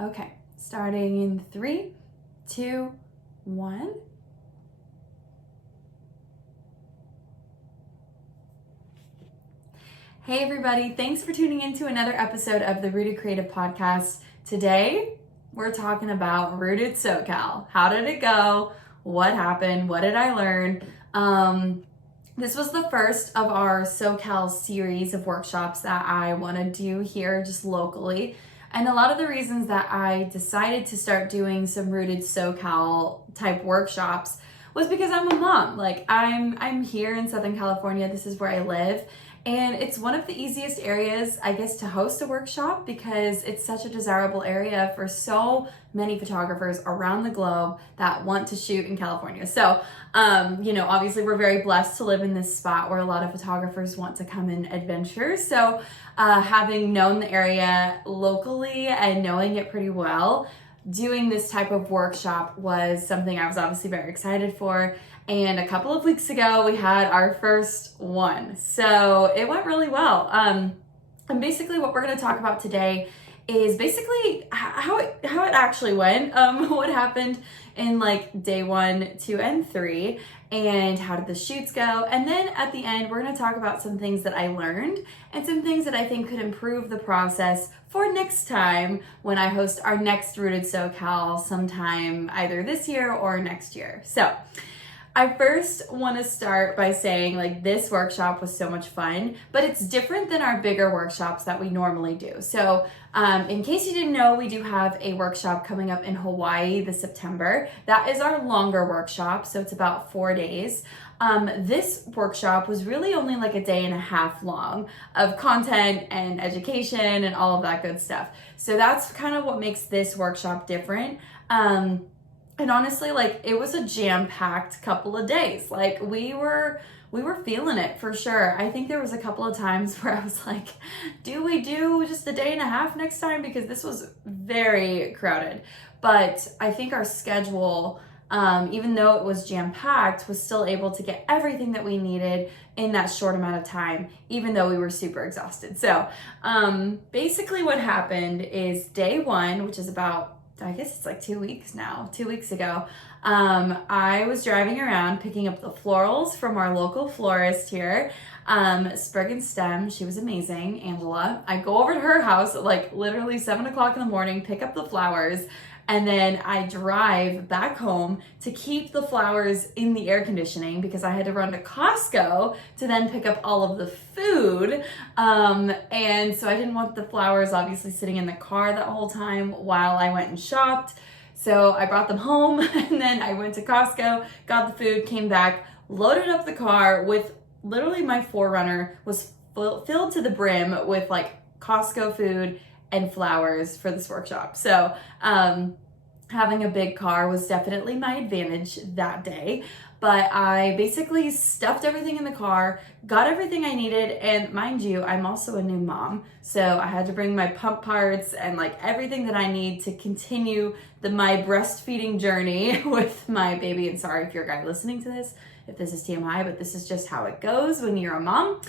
Okay, starting in 3, 2, 1. Hey everybody, thanks for tuning in to another episode of the Rooted Creative Podcast. Today, we're talking about Rooted SoCal. How did it go? What happened? What did I learn? This was the first of our SoCal series of workshops that I want to do here just locally. And a lot of the reasons that I decided to start doing some Rooted SoCal type workshops was because I'm a mom. Like I'm here in Southern California. This is where I live. And it's one of the easiest areas, I guess, to host a workshop because it's such a desirable area for so many photographers around the globe that want to shoot in California. So, obviously we're very blessed to live in this spot where a lot of photographers want to come and adventure. So, having known the area locally and knowing it pretty well, doing this type of workshop was something I was obviously very excited for. And a couple of weeks ago, we had our first one. So it went really well. And basically what we're going to talk about today is basically how it actually went, what happened in like day 1, 2, and 3, and how did the shoots go. And then at the end, we're going to talk about some things that I learned and some things that I think could improve the process for next time when I host our next Rooted SoCal sometime either this year or next year. So I first want to start by saying like this workshop was so much fun, but it's different than our bigger workshops that we normally do. So in case you didn't know, we do have a workshop coming up in Hawaii this September. That is our longer workshop, so it's about 4 days. This workshop was really only like a day and a half long of content and education and all of that good stuff. So that's kind of what makes this workshop different. And honestly, like it was a jam-packed couple of days. Like we were feeling it for sure. I think there was a couple of times where I was like, do we do just a day and a half next time? Because this was very crowded. But I think our schedule, even though it was jam-packed, was still able to get everything that we needed in that short amount of time, even though we were super exhausted. So basically what happened is day 1, which is about, I guess it's like 2 weeks now, 2 weeks ago, I was driving around picking up the florals from our local florist here, Sprig and Stem. She was amazing, Angela. I go over to her house at like literally 7 o'clock in the morning, pick up the flowers, and then I drive back home to keep the flowers in the air conditioning because I had to run to Costco to then pick up all of the food. And so I didn't want the flowers obviously sitting in the car that whole time while I went and shopped. So I brought them home and then I went to Costco, got the food, came back, loaded up the car with literally my 4Runner was filled to the brim with like Costco food and flowers for this workshop. So having a big car was definitely my advantage that day. But I basically stuffed everything in the car, got everything I needed, and mind you, I'm also a new mom. So I had to bring my pump parts and like everything that I need to continue my breastfeeding journey with my baby. And sorry if you're a guy listening to this, if this is TMI, but this is just how it goes when you're a mom.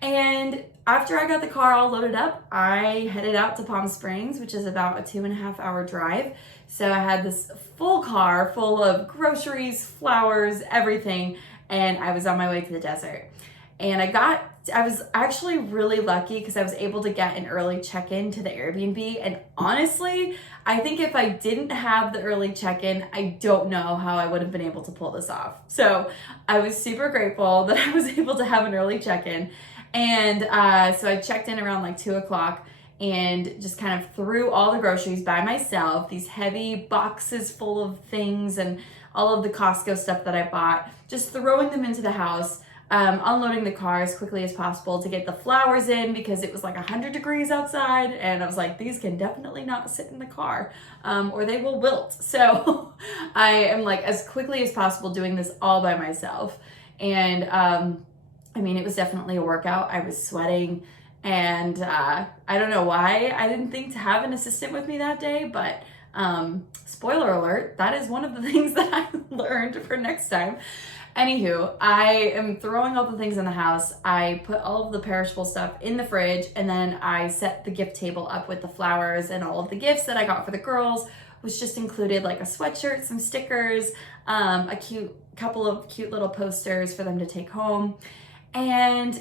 And after I got the car all loaded up, I headed out to Palm Springs, which is about a 2.5 hour drive. So I had this full car full of groceries, flowers, everything, and I was on my way to the desert. And I was actually really lucky because I was able to get an early check-in to the Airbnb. And honestly, I think if I didn't have the early check-in, I don't know how I would have been able to pull this off. So I was super grateful that I was able to have an early check-in. And so I checked in around like 2 o'clock and just kind of threw all the groceries by myself, these heavy boxes full of things and all of the Costco stuff that I bought, just throwing them into the house, unloading the car as quickly as possible to get the flowers in because it was like 100 degrees outside. And I was like, these can definitely not sit in the car or they will wilt. So I am like as quickly as possible doing this all by myself. And I mean, it was definitely a workout. I was sweating and I don't know why I didn't think to have an assistant with me that day, but spoiler alert, that is one of the things that I learned for next time. Anywho, I am throwing all the things in the house. I put all of the perishable stuff in the fridge, and then I set the gift table up with the flowers and all of the gifts that I got for the girls, which just included like a sweatshirt, some stickers, a couple of cute little posters for them to take home. And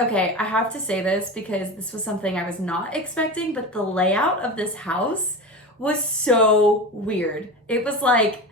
okay, I have to say this because this was something I was not expecting, but the layout of this house was so weird. It was like,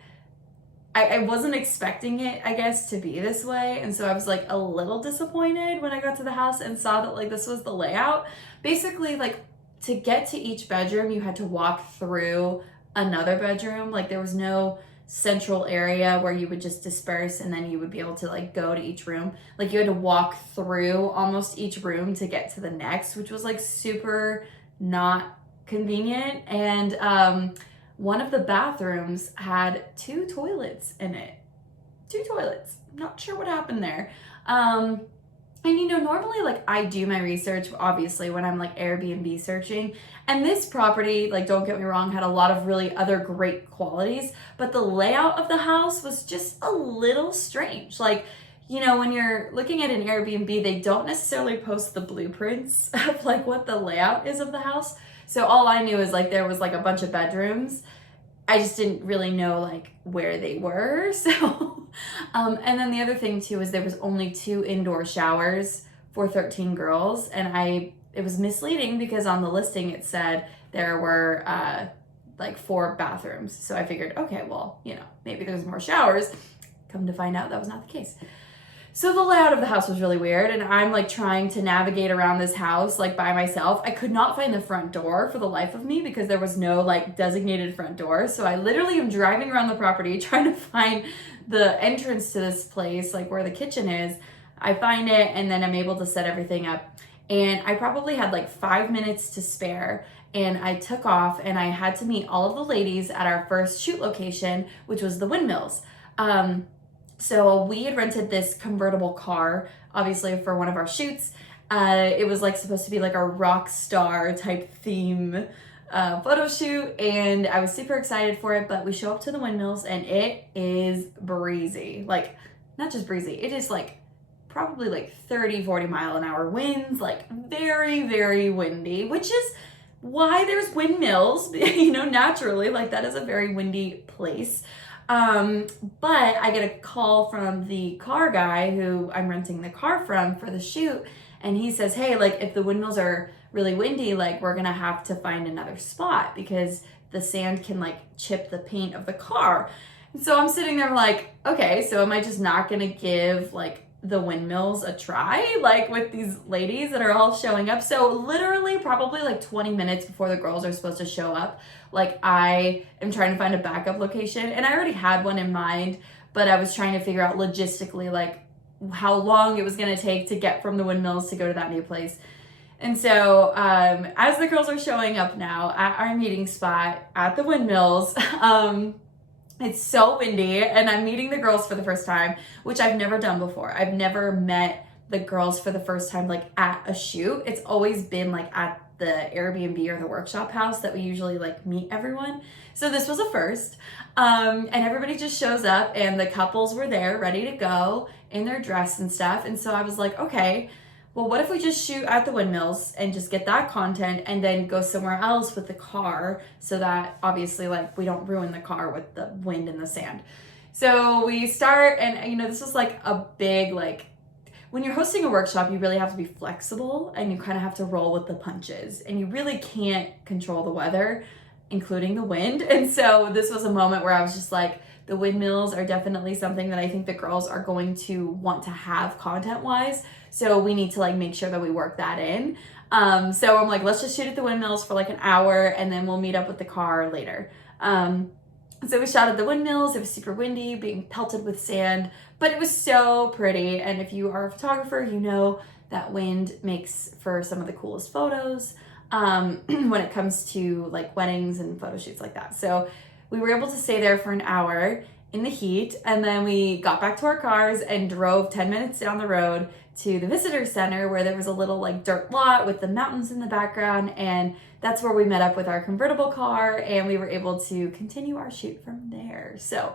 I wasn't expecting it, I guess, to be this way. And so I was like a little disappointed when I got to the house and saw that like this was the layout. Basically, like to get to each bedroom, you had to walk through another bedroom. Like there was no central area where you would just disperse and then you would be able to like go to each room. Like you had to walk through almost each room to get to the next, which was like super not convenient. And one of the bathrooms had 2 toilets in it. 2 toilets. I'm not sure what happened there. And you know, normally like I do my research, obviously, when I'm like Airbnb searching. And this property, like don't get me wrong, had a lot of really other great qualities, but the layout of the house was just a little strange. Like, you know, when you're looking at an Airbnb, they don't necessarily post the blueprints of like what the layout is of the house. So all I knew is like there was like a bunch of bedrooms. I just didn't really know like where they were. So, and then the other thing too is there was only 2 indoor showers for 13 girls. And it was misleading because on the listing it said there were like 4 bathrooms. So I figured, okay, well, you know, maybe there's more showers. Come to find out that was not the case. So the layout of the house was really weird, and I'm like trying to navigate around this house like by myself. I could not find the front door for the life of me because there was no like designated front door. So I literally am driving around the property trying to find the entrance to this place, like where the kitchen is. I find it, and then I'm able to set everything up. And I probably had like 5 minutes to spare, and I took off, and I had to meet all of the ladies at our first shoot location, which was the Windmills. So we had rented this convertible car, obviously for one of our shoots. It was like supposed to be like a rock star type theme photo shoot, and I was super excited for it. But we show up to the Windmills, and it is breezy. Like, not just breezy, it is like probably like 30-40 mile an hour winds, like very, very windy, which is why there's windmills, you know, naturally, like that is a very windy place. But I get a call from the car guy who I'm renting the car from for the shoot. And he says, hey, like if the windmills are really windy, like we're going to have to find another spot because the sand can like chip the paint of the car. And so I'm sitting there like, okay, so am I just not going to give like the Windmills a try, like with these ladies that are all showing up? So literally probably like 20 minutes before the girls are supposed to show up, like I am trying to find a backup location, and I already had one in mind, but I was trying to figure out logistically like how long it was going to take to get from the Windmills to go to that new place. And so as the girls are showing up now at our meeting spot at the Windmills, it's so windy, and I'm meeting the girls for the first time, which I've never done before. I've never met the girls for the first time like at a shoot. It's always been like at the Airbnb or the workshop house that we usually like meet everyone. So this was a first. And everybody just shows up, and the couples were there ready to go in their dress and stuff. And so I was like, okay, well, what if we just shoot at the Windmills and just get that content and then go somewhere else with the car so that obviously like we don't ruin the car with the wind and the sand. So we start, and you know, this was like a big, like when you're hosting a workshop, you really have to be flexible and you kind of have to roll with the punches, and you really can't control the weather, including the wind. And so this was a moment where I was just like, the Windmills are definitely something that I think the girls are going to want to have content wise. So we need to like make sure that we work that in. So I'm like, let's just shoot at the Windmills for like an hour, and then we'll meet up with the car later. So we shot at the Windmills. It was super windy, being pelted with sand, but it was so pretty. And if you are a photographer, you know that wind makes for some of the coolest photos when it comes to like weddings and photo shoots like that. So we were able to stay there for an hour in the heat, and then we got back to our cars and drove 10 minutes down the road to the visitor center, where there was a little like dirt lot with the mountains in the background, and that's where we met up with our convertible car, and we were able to continue our shoot from there. So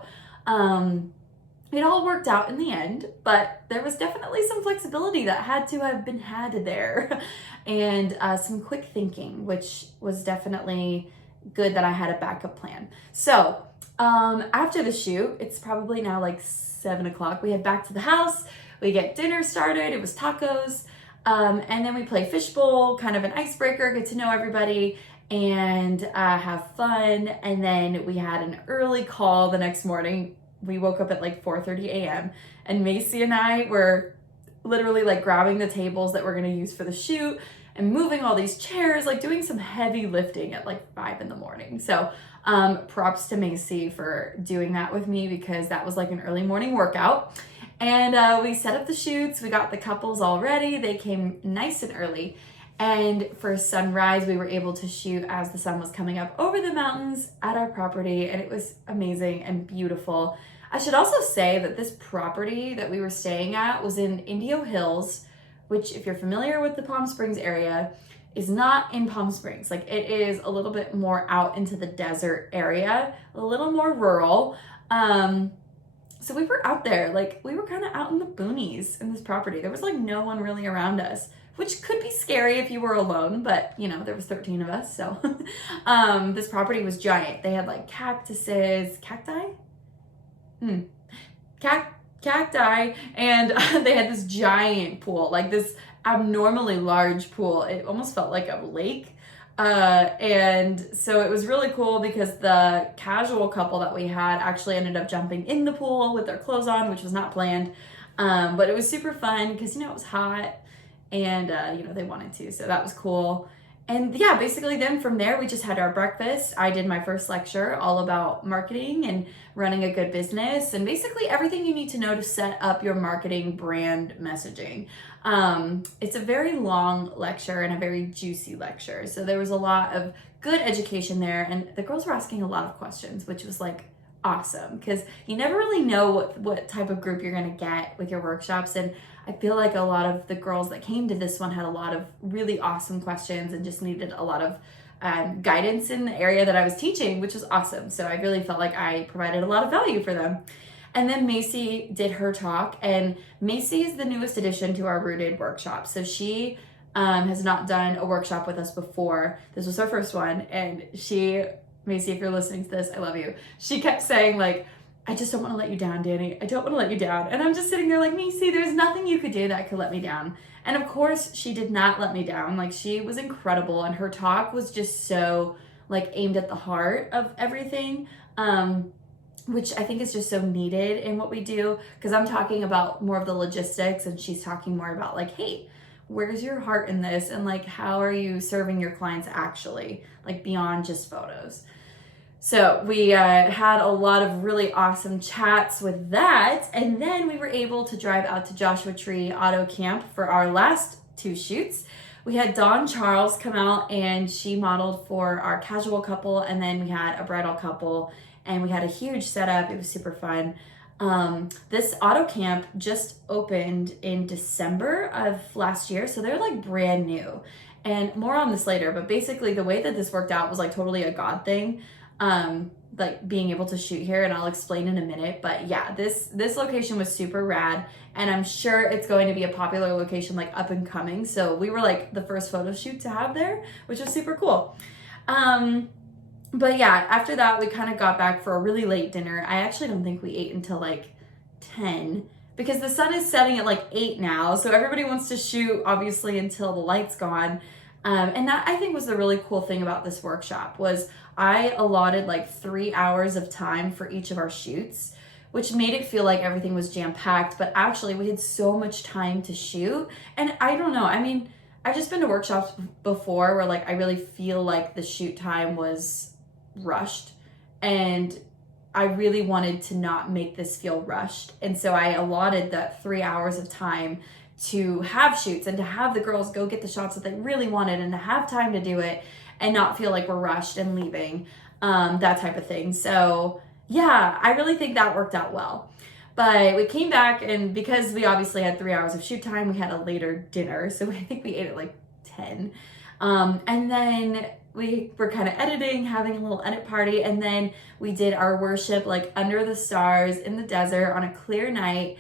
it all worked out in the end, but there was definitely some flexibility that had to have been had there and some quick thinking, which was definitely good that I had a backup plan. So after the shoot, it's probably now like 7 o'clock. We head back to the house, we get dinner started, it was tacos, and then we play fishbowl, kind of an icebreaker, get to know everybody, and have fun. And then we had an early call the next morning. We woke up at like 4:30 a.m. and Macy and I were literally like grabbing the tables that we're gonna use for the shoot and moving all these chairs, like doing some heavy lifting at like 5 in the morning. So props to Macy for doing that with me, because that was like an early morning workout. And we set up the shoots, we got the couples all ready, they came nice and early. And for sunrise, we were able to shoot as the sun was coming up over the mountains at our property, and it was amazing and beautiful. I should also say that this property that we were staying at was in Indio Hills, which, if you're familiar with the Palm Springs area, is not in Palm Springs. Like, it is a little bit more out into the desert area, a little more rural. So we were out there, like we were kind of out in the boonies in this property. There was like no one really around us, which could be scary if you were alone, but you know, there was 13 of us. So this property was giant. They had like cactuses, cacti, and they had this giant pool, like this abnormally large pool. It almost felt like a lake. And so it was really cool because the casual couple that we had actually ended up jumping in the pool with their clothes on, which was not planned. But it was super fun because, you know, it was hot and, you know, they wanted to, so that was cool. And yeah, basically then from there, we just had our breakfast. I did my first lecture all about marketing and running a good business and basically everything you need to know to set up your marketing brand messaging. It's a very long lecture and a very juicy lecture. So there was a lot of good education there, and the girls were asking a lot of questions, which was like awesome because you never really know what type of group you're going to get with your workshops. And I feel like a lot of the girls that came to this one had a lot of really awesome questions and just needed a lot of guidance in the area that I was teaching, which was awesome. So I really felt like I provided a lot of value for them. And then Macy did her talk, and Macy is the newest addition to our Rooted workshop. So she has not done a workshop with us before. This was her first one, and Macy, if you're listening to this, I love you. She kept saying like, I just don't want to let you down, Danny. I don't want to let you down. And I'm just sitting there like, Macy, there's nothing you could do that could let me down. And of course, she did not let me down. Like, she was incredible, and her talk was just so like aimed at the heart of everything. Which I think is just so needed in what we do, because I'm talking about more of the logistics and she's talking more about like, hey, where's your heart in this? And like, how are you serving your clients actually, like beyond just photos? So we had a lot of really awesome chats with that. And then we were able to drive out to Joshua Tree Auto Camp for our last 2 shoots. We had Dawn Charles come out, and she modeled for our casual couple, and then we had a bridal couple, and we had a huge setup. It was super fun. This auto camp just opened in December of last year, so they're like brand new. And more on this later, but basically the way that this worked out was like totally a God thing. Like being able to shoot here, and I'll explain in a minute. But yeah, this location was super rad, and I'm sure it's going to be a popular location, like up and coming. So we were like the first photo shoot to have there, which was super cool. But yeah, after that, we kind of got back for a really late dinner. I actually don't think we ate until like 10 because the sun is setting at like 8 now. So everybody wants to shoot obviously until the light's gone. And that I think was the really cool thing about this workshop was I allotted like 3 hours of time for each of our shoots, which made it feel like everything was jam-packed, but actually we had so much time to shoot. And I don't know, I mean, I've just been to workshops before where like I really feel like the shoot time was rushed, and I really wanted to not make this feel rushed. And so I allotted that 3 hours of time to have shoots and to have the girls go get the shots that they really wanted and to have time to do it and not feel like we're rushed and leaving, that type of thing. So yeah, I really think that worked out well. But we came back, and because we obviously had 3 hours of shoot time, we had a later dinner. So I think we ate at like 10. And then we were kind of editing, having a little edit party, and then we did our worship like under the stars in the desert on a clear night,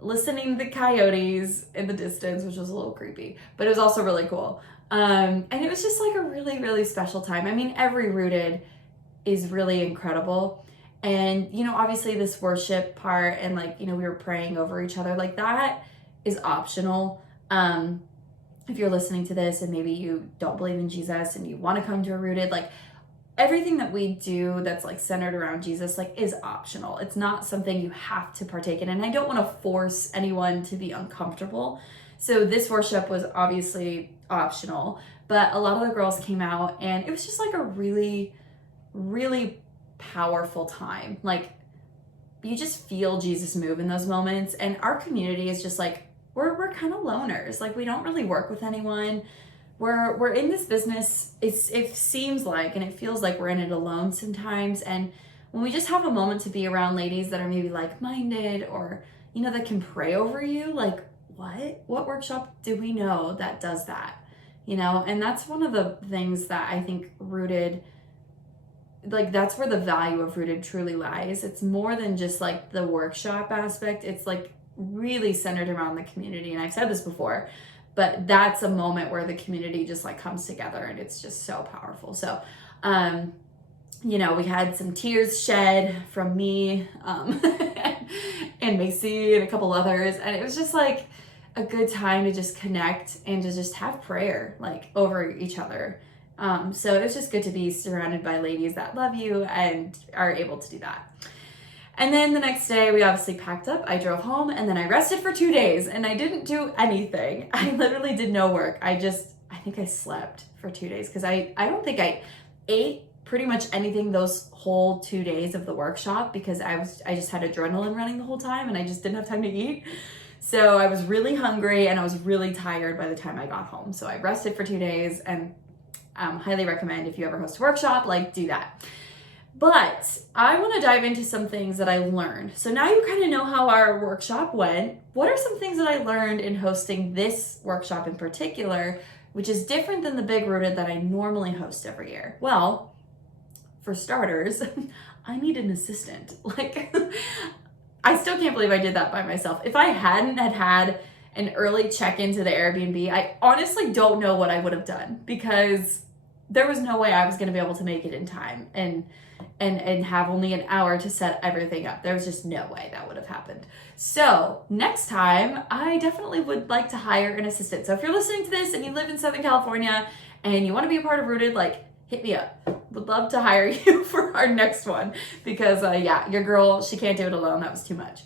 listening to the coyotes in the distance, which was a little creepy, but it was also really cool. And it was just like a really, really special time. I mean, every Rooted is really incredible. And, you know, obviously this worship part and like, you know, we were praying over each other, like that is optional. If you're listening to this and maybe you don't believe in Jesus and you want to come to a Rooted, like everything that we do that's like centered around Jesus, like is optional. It's not something you have to partake in. And I don't want to force anyone to be uncomfortable. So this worship was obviously optional, but a lot of the girls came out and it was just like a really, really powerful time. Like you just feel Jesus move in those moments. And our community is just like, we're kind of loners. Like we don't really work with anyone. We're in this business. It seems like, and it feels like we're in it alone sometimes. And when we just have a moment to be around ladies that are maybe like-minded or, you know, that can pray over you, like what workshop do we know that does that? You know, and that's one of the things that I think Rooted, like that's where the value of Rooted truly lies. It's more than just like the workshop aspect. It's like really centered around the community. And I've said this before, but that's a moment where the community just like comes together and it's just so powerful. So, you know, we had some tears shed from me, and Macy and a couple others. And it was just like a good time to just connect and to just have prayer like over each other. So it was just good to be surrounded by ladies that love you and are able to do that. And then the next day we obviously packed up, I drove home, and then I rested for 2 days and I didn't do anything. I literally did no work. I think I slept for 2 days because I don't think I ate pretty much anything those whole 2 days of the workshop because I just had adrenaline running the whole time and I just didn't have time to eat. So I was really hungry and I was really tired by the time I got home. So I rested for 2 days and highly recommend if you ever host a workshop, like do that. But I want to dive into some things that I learned. So now you kind of know how our workshop went. What are some things that I learned in hosting this workshop in particular, which is different than the Big Rooted that I normally host every year? Well, for starters, I need an assistant. Like, I still can't believe I did that by myself. If I hadn't had an early check-in to the Airbnb, I honestly don't know what I would have done because there was no way I was going to be able to make it in time and have only an hour to set everything up. There was just no way that would have happened. So next time, I definitely would like to hire an assistant. So if you're listening to this and you live in Southern California and you want to be a part of Rooted, like hit me up. Would love to hire you for our next one because yeah, your girl, she can't do it alone. That was too much.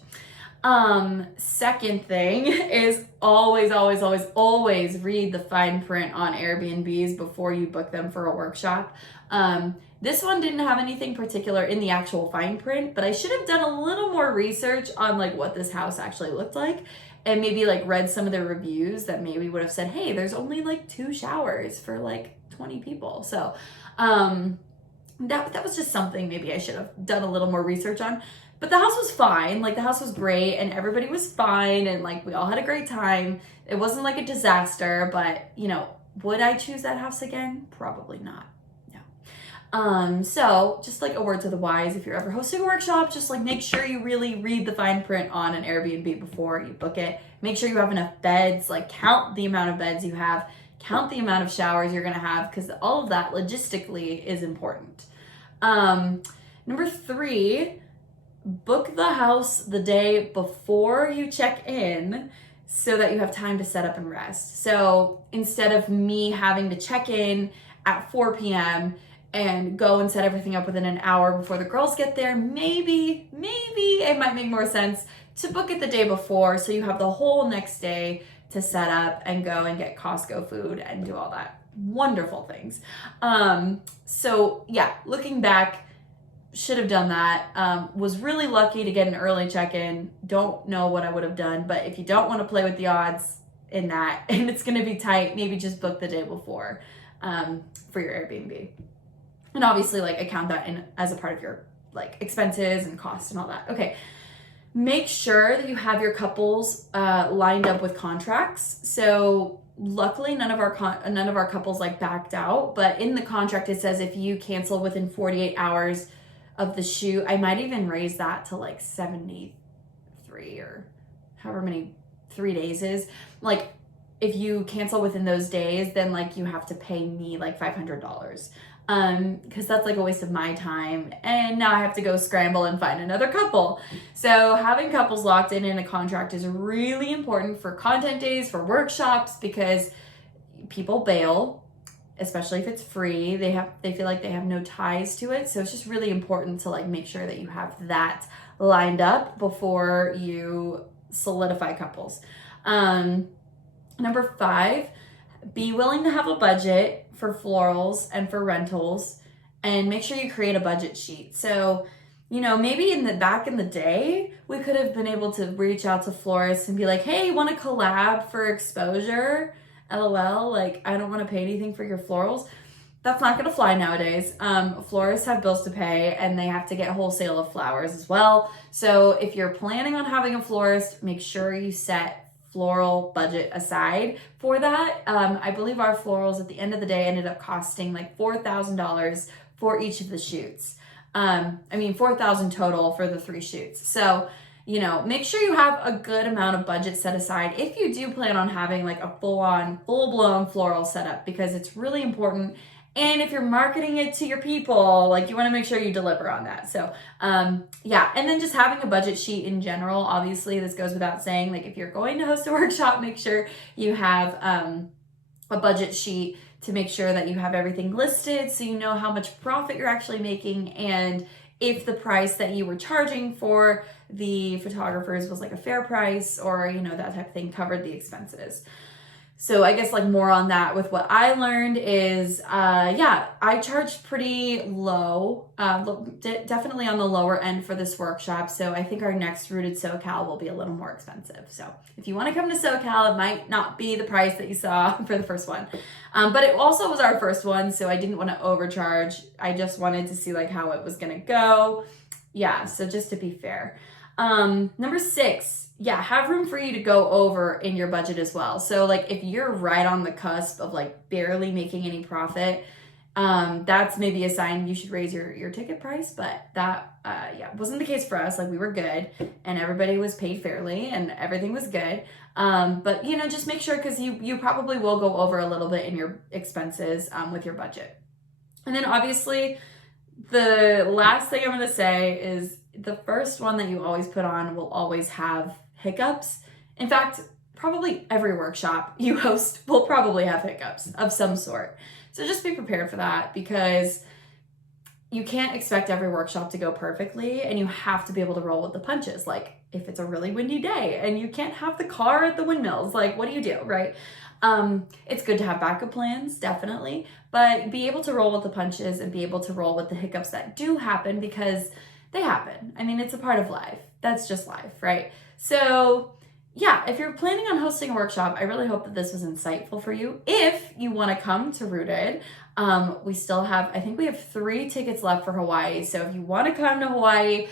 Second thing is always read the fine print on Airbnbs before you book them for a workshop. This one didn't have anything particular in the actual fine print, but I should have done a little more research on like what this house actually looked like and maybe like read some of the reviews that maybe would have said, hey, there's only like 2 showers for like 20 people. So, that was just something maybe I should have done a little more research on. But the house was fine. Like the house was great and everybody was fine and like we all had a great time. It wasn't like a disaster, but you know, would I choose that house again? Probably not. No. So just like a word to the wise, if you're ever hosting a workshop, just like make sure you really read the fine print on an Airbnb before you book it. Make sure you have enough beds, like count the amount of beds you have, count the amount of showers you're gonna have, because all of that logistically is important. Number 3, book the house the day before you check in so that you have time to set up and rest. So instead of me having to check in at 4 p.m. and go and set everything up within an hour before the girls get there, maybe it might make more sense to book it the day before so you have the whole next day to set up and go and get Costco food and do all that wonderful things. So yeah, looking back, should have done that. Was really lucky to get an early check-in. Don't know what I would have done, but if you don't want to play with the odds in that and it's going to be tight, maybe just book the day before for your Airbnb. And obviously like account that in as a part of your like expenses and costs and all that. Okay. Make sure that you have your couples lined up with contracts. So luckily none of our couples like backed out, but in the contract it says if you cancel within 48 hours of the shoot, I might even raise that to like 73 or however many 3 days is. Like if you cancel within those days, then like you have to pay me like $500. Because that's like a waste of my time, and now I have to go scramble and find another couple. So having couples locked in a contract is really important for content days, for workshops, because people bail, especially if it's free. They feel like they have no ties to it. So it's just really important to like make sure that you have that lined up before you solidify couples. Number 5, be willing to have a budget for florals and for rentals, and make sure you create a budget sheet. So, maybe back in the day, we could have been able to reach out to florists and be like, hey, want to collab for exposure? LOL, like I don't want to pay anything for your florals. That's not going to fly nowadays. Florists have bills to pay, and they have to get wholesale of flowers as well. So if you're planning on having a florist, make sure you set floral budget aside for that. I believe our florals at the end of the day ended up costing like $4,000 for each of the shoots. $4,000 total for the 3 shoots. So, make sure you have a good amount of budget set aside if you do plan on having like a full-blown floral setup, because it's really important. And if you're marketing it to your people, like you want to make sure you deliver on that. So, and then just having a budget sheet in general. Obviously, this goes without saying, like if you're going to host a workshop, make sure you have a budget sheet to make sure that you have everything listed so you know how much profit you're actually making, and if the price that you were charging for the photographers was like a fair price, or, that type of thing, covered the expenses. So I guess like more on that with what I learned is, I charged pretty low, definitely on the lower end for this workshop. So I think our next Rooted SoCal will be a little more expensive. So if you want to come to SoCal, it might not be the price that you saw for the first one. But it also was our first one, so I didn't want to overcharge. I just wanted to see like how it was going to go. Yeah, so just to be fair. Number 6, have room for you to go over in your budget as well. So like if you're right on the cusp of like barely making any profit, that's maybe a sign you should raise your ticket price. But that, wasn't the case for us. Like we were good and everybody was paid fairly and everything was good. But just make sure, because you probably will go over a little bit in your expenses, with your budget. And then obviously the last thing I'm going to say is the first one that you always put on will always have hiccups. In fact, probably every workshop you host will probably have hiccups of some sort. So just be prepared for that, because you can't expect every workshop to go perfectly, and you have to be able to roll with the punches. Like if it's a really windy day and you can't have the car at the Windmills, like what do you do, right? It's good to have backup plans, definitely, but be able to roll with the punches and be able to roll with the hiccups that do happen, because they happen. It's a part of life. That's just life, right? So if you're planning on hosting a workshop, I really hope that this was insightful for you. If you want to come to Rooted, we still have, I think we have 3 tickets left for Hawaii. So if you want to come to Hawaii,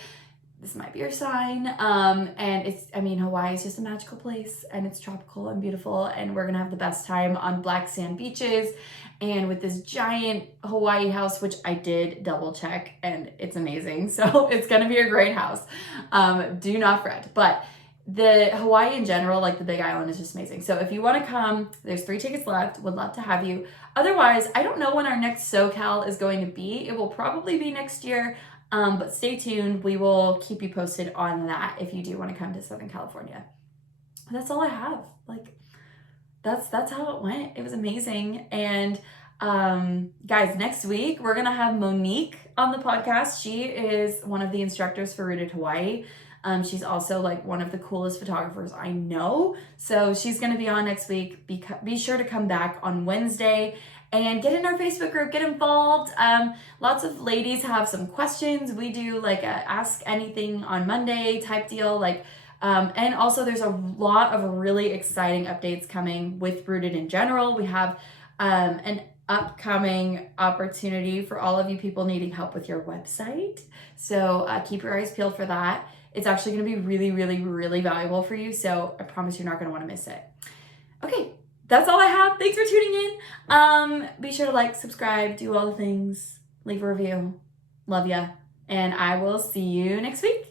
this might be your sign. And Hawaii is just a magical place, and it's tropical and beautiful, and we're going to have the best time on black sand beaches and with this giant Hawaii house, which I did double check, and it's amazing. So it's going to be a great house. Do not fret. But the Hawaii in general, like the Big Island, is just amazing. So if you want to come, there's 3 tickets left. Would love to have you. Otherwise, I don't know when our next SoCal is going to be. It will probably be next year. But stay tuned. We will keep you posted on that if you do want to come to Southern California. That's all I have. Like, that's how it went. It was amazing. And guys, next week we're gonna have Monique on the podcast. She is one of the instructors for Rooted Hawaii. She's also like one of the coolest photographers I know. So she's gonna be on next week. Be sure to come back on Wednesday and get in our Facebook group, get involved. Lots of ladies have some questions. We do like a Ask Anything on Monday type deal. And also there's a lot of really exciting updates coming with Rooted in general. We have an upcoming opportunity for all of you people needing help with your website. So keep your eyes peeled for that. It's actually going to be really, really, really valuable for you. So I promise you're not going to want to miss it. Okay. that's all I have. Thanks for tuning in. Be sure to like, subscribe, do all the things, leave a review. Love ya. And I will see you next week.